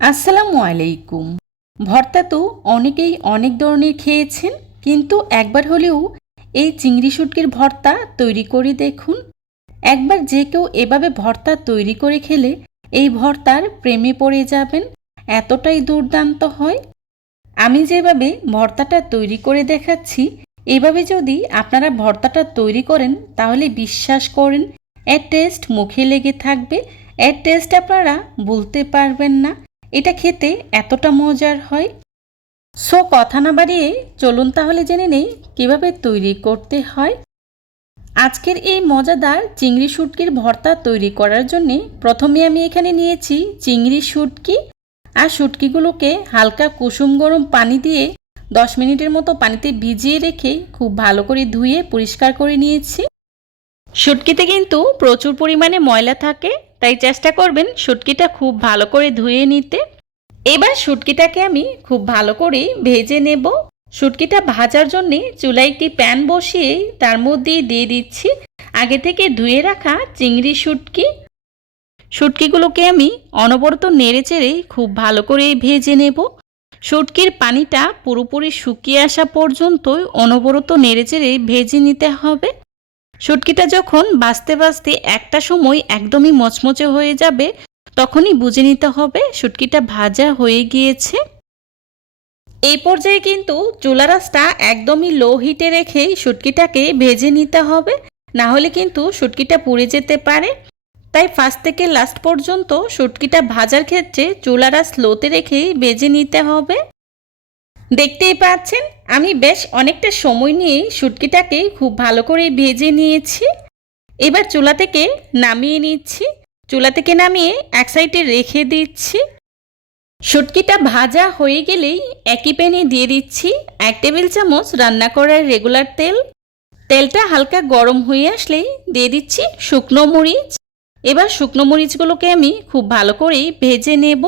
আসসালামু আলাইকুম। ভর্তা তো অনেকেই অনেক ধরনের খেয়েছেন, কিন্তু একবার হলেও এই চিংড়ি শুটকির ভর্তা তৈরি করে দেখুন। একবার যে কেউ এভাবে ভর্তা তৈরি করে খেলে এই ভর্তার প্রেমে পড়ে যাবেন, এতটাই দুর্দান্ত হয়। আমি যেভাবে ভর্তাটা তৈরি করে দেখাচ্ছি, এভাবে যদি আপনারা ভর্তাটা তৈরি করেন তাহলে বিশ্বাস করেন এর টেস্ট মুখে লেগে থাকবে। এর টেস্ট আপনারা ভুলতে পারবেন না। এটা খেতে এতটা মজার হয়। সো কথা না বাড়িয়ে চলুন তাহলে জেনে নেই কিভাবে তৈরি করতে হয়। আজকের এই মজাদার চিংড়ি শুটকির ভর্তা তৈরি করার জন্যে প্রথমে আমি এখানে নিয়েছি চিংড়ি শুটকি। আর শুটকিগুলোকে হালকা কুসুম গরম পানি দিয়ে 10 মিনিটের মতো পানিতে ভিজিয়ে রেখে খুব ভালো করে ধুয়ে পরিষ্কার করে নিয়েছি। শুটকিতে কিন্তু প্রচুর পরিমাণে ময়লা থাকে, তাই চেষ্টা করবেন শুটকিটা খুব ভালো করে ধুয়ে নিতে। এবার শুটকিটাকে আমি খুব ভালো করে ভেজে নেব। শুটকিটা ভাজার জন্য চুলায় একটি প্যান বসিয়ে তার মধ্যে দিয়ে দিচ্ছি আগে থেকে ধুয়ে রাখা চিংড়ি শুটকি। শুটকিগুলোকে আমি অনবরত নেড়েচেড়ে খুব ভালো করে ভেজে নেব। শুটকির পানিটা পুরোপুরি শুকিয়ে আসা পর্যন্তই অনবরত নেড়েচেড়ে ভেজে নিতে হবে। শুটকিটা যখন ভাজতে ভাজতে একটা সময় একদমই মচমচে হয়ে যাবে, তখনই বুঝে নিতে হবে শুটকিটা ভাজা হয়ে গিয়েছে। এই পর্যায়ে কিন্তু চুলার আঁচটা একদমই লো হিটে রেখে শুটকিটাকে ভেজে নিতে হবে, না হলে কিন্তু শুটকিটা পুড়ে যেতে পারে। তাই ফার্স্ট থেকে লাস্ট পর্যন্ত শুটকিটা ভাজার ক্ষেত্রে চুলার আঁচ লোতে রেখেই ভেজে নিতে হবে। দেখতেই পাচ্ছেন আমি বেশ অনেকটা সময় নিয়ে শুটকিটাকে খুব ভালো করে ভেজে নিয়েছি। এবার চুলা থেকে নামিয়ে নিচ্ছি। চুলা থেকে নামিয়ে এক সাইডে রেখে দিচ্ছি। শুটকিটা ভাজা হয়ে গেলেই একই প্যানে দিয়ে দিচ্ছি 1 টেবিল চামচ রান্না করার রেগুলার তেল। তেলটা হালকা গরম হয়ে আসলেই দিয়ে দিচ্ছি শুকনো মরিচ। এবার শুকনো মরিচগুলোকে আমি খুব ভালো করে ভেজে নেব।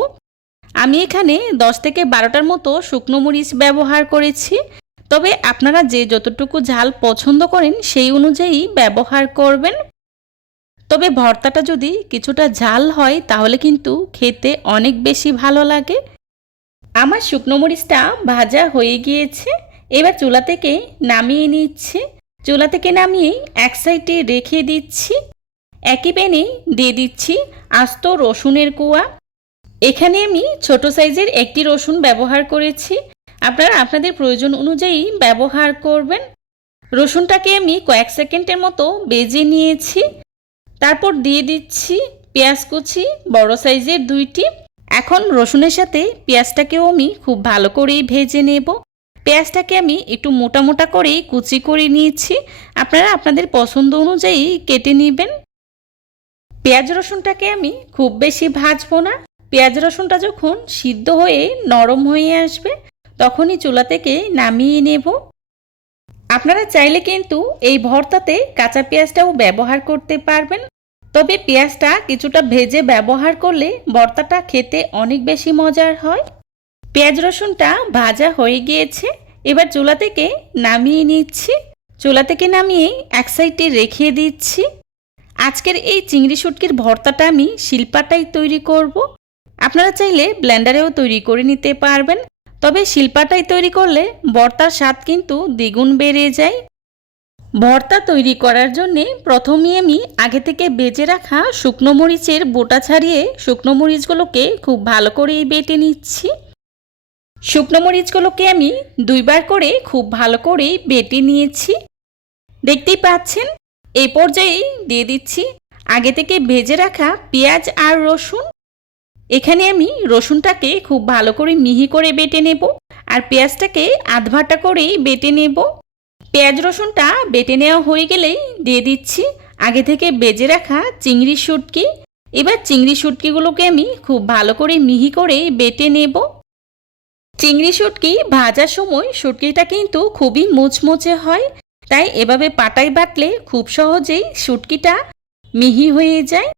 আমি এখানে 10 থেকে 12টার মতো শুকনো মরিচ ব্যবহার করেছি, তবে আপনারা যে যতটুকু ঝাল পছন্দ করেন সেই অনুযায়ী ব্যবহার করবেন। তবে ভর্তাটা যদি কিছুটা ঝাল হয় তাহলে কিন্তু খেতে অনেক বেশি ভালো লাগে। আমার শুকনো মরিচটা ভাজা হয়ে গিয়েছে। এবার চুলা থেকে নামিয়ে নিচ্ছি। চুলা থেকে নামিয়ে এক সাইডে রেখে দিচ্ছি। একই প্যানে দিয়ে দিচ্ছি আস্ত রসুনের কোয়া। এখানে আমি ছোট সাইজের একটি রসুন ব্যবহার করেছি, আপনারা আপনাদের প্রয়োজন অনুযায়ী ব্যবহার করবেন। রসুনটাকে আমি কয়েক সেকেন্ডের মতো ভেজে নিয়েছি। তারপর দিয়ে দিচ্ছি পেঁয়াজ কুচি, বড় সাইজের 2টি। এখন রসুনের সাথে পেঁয়াজটাকেও আমি খুব ভালো করেই ভেজে নেব। পেঁয়াজটাকে আমি একটু মোটা মোটা করেই কুচি করে নিয়েছি, আপনারা আপনাদের পছন্দ অনুযায়ী কেটে নেবেন। পেঁয়াজ রসুনটাকে আমি খুব বেশি ভাজবো না। পেঁয়াজ রসুনটা যখন সিদ্ধ হয়ে নরম হয়ে আসবে তখনই চুলা থেকে নামিয়ে নেব। আপনারা চাইলে কিন্তু এই ভর্তাতে কাঁচা পেঁয়াজটাও ব্যবহার করতে পারবেন, তবে পেঁয়াজটা কিছুটা ভেজে ব্যবহার করলে ভর্তাটা খেতে অনেক বেশি মজার হয়। পেঁয়াজ রসুনটা ভাজা হয়ে গিয়েছে। এবার চুলা থেকে নামিয়ে নিচ্ছি। চুলা থেকে নামিয়ে এক সাইডে রেখে দিচ্ছি। আজকের এই চিংড়ি শুটকির ভর্তাটা আমি শিলপাটায় তৈরি করব। আপনারা চাইলে ব্লেন্ডারেও তৈরি করে নিতে পারবেন, তবে শিলপাটায় তৈরি করলে ভর্তার স্বাদ কিন্তু দ্বিগুণ বেড়ে যায়। ভর্তা তৈরি করার জন্যে প্রথমে আমি আগে থেকে বেজে রাখা শুকনো মরিচের বোটা ছাড়িয়ে শুকনো মরিচগুলোকে খুব ভালো করে বেটে নিচ্ছি। শুকনো মরিচগুলোকে আমি 2বার করে খুব ভালো করে বেটে নিয়েছি। দেখতেই পাচ্ছেন এই পর্যায়ে দিয়ে দিচ্ছি আগে থেকে ভেজে রাখা পেঁয়াজ আর রসুন। এখানে আমি রসুনটাকে খুব ভালো করে মিহি করে বেটে নেব, আর পেঁয়াজটাকে আধ ভাটা করেই বেটে নেব। পেঁয়াজ রসুনটা বেটে নেওয়া হয়ে গেলেই দিয়ে দিচ্ছি আগে থেকে বেজে রাখা চিংড়ি শুটকি। এবার চিংড়ি শুটকিগুলোকে আমি খুব ভালো করে মিহি করে বেটে নেব। চিংড়ি শুটকি ভাজার সময় শুটকিটা কিন্তু খুবই মুচমুচে হয়, তাই এভাবে পাটায় বাটলে খুব সহজেই শুটকিটা মিহি হয়ে যায়।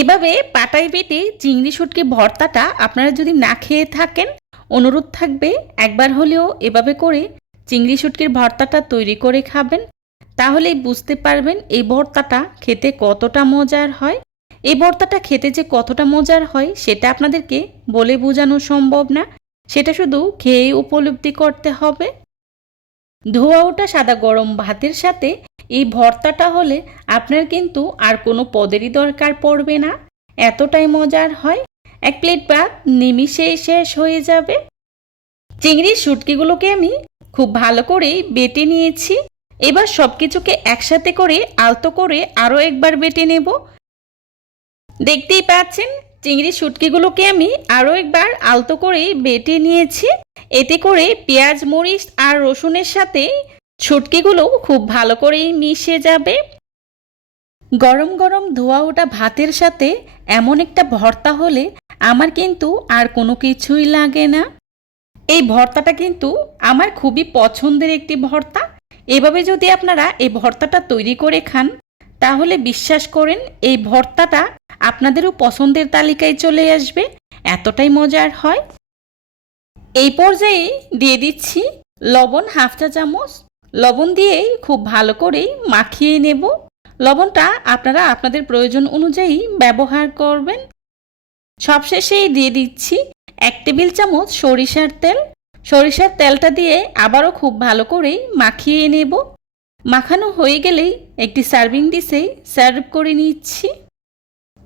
এভাবে পাটায় বেটে চিংড়ি শুটকি ভর্তাটা আপনারা যদি না খেয়ে থাকেন, অনুরোধ থাকবে একবার হলেও এভাবে করে চিংড়ি শুটকির ভর্তাটা তৈরি করে খাবেন, তাহলেই বুঝতে পারবেন এই ভর্তাটা খেতে কতটা মজার হয়। এই ভর্তাটা খেতে যে কতটা মজার হয় সেটা আপনাদেরকে বলে বোঝানো সম্ভব না, সেটা শুধু খেয়েই উপলব্ধি করতে হবে। ধোয়া ওঠা সাদা গরম ভাতের সাথে এই ভর্তাটা হলে আপনার কিন্তু আর কোনো পদেরই দরকার পড়বে না, এতটাই মজার হয়। এক প্লেট ভাত নিমিষেই শেষ হয়ে যাবে। চিংড়ির শুটকিগুলোকে আমি খুব ভালো করে বেটে নিয়েছি। এবার সব কিছুকে একসাথে করে আলতো করে আরও একবার বেটে নেব। দেখতেই পাচ্ছেন চিংড়ির শুটকিগুলোকে আমি আরও একবার আলতো করে বেটে নিয়েছি। এতে করে পেঁয়াজ মরিচ আর রসুনের সাথে শুটকিগুলো খুব ভালো করেই মিশে যাবে। গরম গরম ধোয়া ওঠা ভাতের সাথে এমন একটা ভর্তা হলে আমার কিন্তু আর কোনো কিছুই লাগে না। এই ভর্তাটা কিন্তু আমার খুবই পছন্দের একটি ভর্তা। এভাবে যদি আপনারা এই ভর্তাটা তৈরি করে খান তাহলে বিশ্বাস করেন এই ভর্তাটা আপনাদেরও পছন্দের তালিকায় চলে আসবে, এতটাই মজার হয়। এই পর্যায়ে দিয়ে দিচ্ছি লবণ হাফ চা চামচ। লবণ দিয়েই খুব ভালো করেই মাখিয়ে নেব। লবণটা আপনারা আপনাদের প্রয়োজন অনুযায়ী ব্যবহার করবেন। সবশেষেই দিয়ে দিচ্ছি 1 টেবিল চামচ সরিষার তেল। সরিষার তেলটা দিয়ে আবারও খুব ভালো করেই মাখিয়ে নেব। মাখানো হয়ে গেলেই একটি সার্ভিং ডিশে সার্ভ করে নিচ্ছি।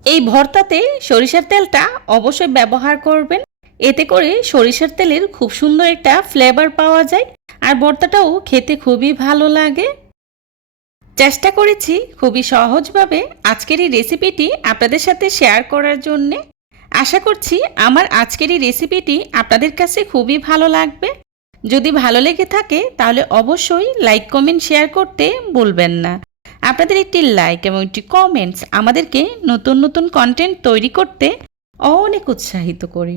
এই ভর্তাতে সরিষার তেলটা অবশ্যই ব্যবহার করবেন, এতে করে সরিষার তেলের খুব সুন্দর একটা ফ্লেভার পাওয়া যায় আর ভর্তাটাও খেতে খুবই ভালো লাগে। চেষ্টা করেছি খুবই সহজভাবে আজকের এই রেসিপিটি আপনাদের সাথে শেয়ার করার জন্যে। আশা করছি আমার আজকের এই রেসিপিটি আপনাদের কাছে খুবই ভালো লাগবে। যদি ভালো লেগে থাকে তাহলে অবশ্যই লাইক কমেন্ট শেয়ার করতে ভুলবেন না। আপনাদের একটি লাইক এবং একটি কমেন্টস আমাদেরকে নতুন নতুন কন্টেন্ট তৈরি করতে অনেক উৎসাহিত করে।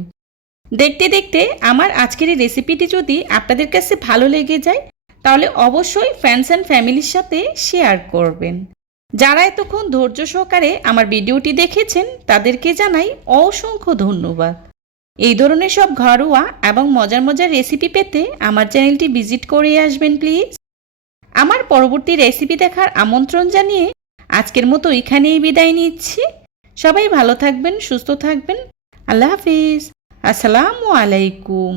দেখতে দেখতে আমার আজকের এই রেসিপিটি যদি আপনাদের কাছে ভালো লেগে যায় তাহলে অবশ্যই ফ্রেন্ডস অ্যান্ড ফ্যামিলির সাথে শেয়ার করবেন। যারা এতক্ষণ ধৈর্য সহকারে আমার ভিডিওটি দেখেছেন তাদেরকে জানাই অসংখ্য ধন্যবাদ। এই ধরনের সব ঘরোয়া এবং মজার মজার রেসিপি পেতে আমার চ্যানেলটি ভিজিট করে আসবেন প্লিজ। আমার পরবর্তী রেসিপি দেখার আমন্ত্রণ জানিয়ে আজকের মতো এখানেই বিদায় নিচ্ছি। সবাই ভালো থাকবেন, সুস্থ থাকবেন। আল্লাহ হাফিজ। আসসালামু আলাইকুম।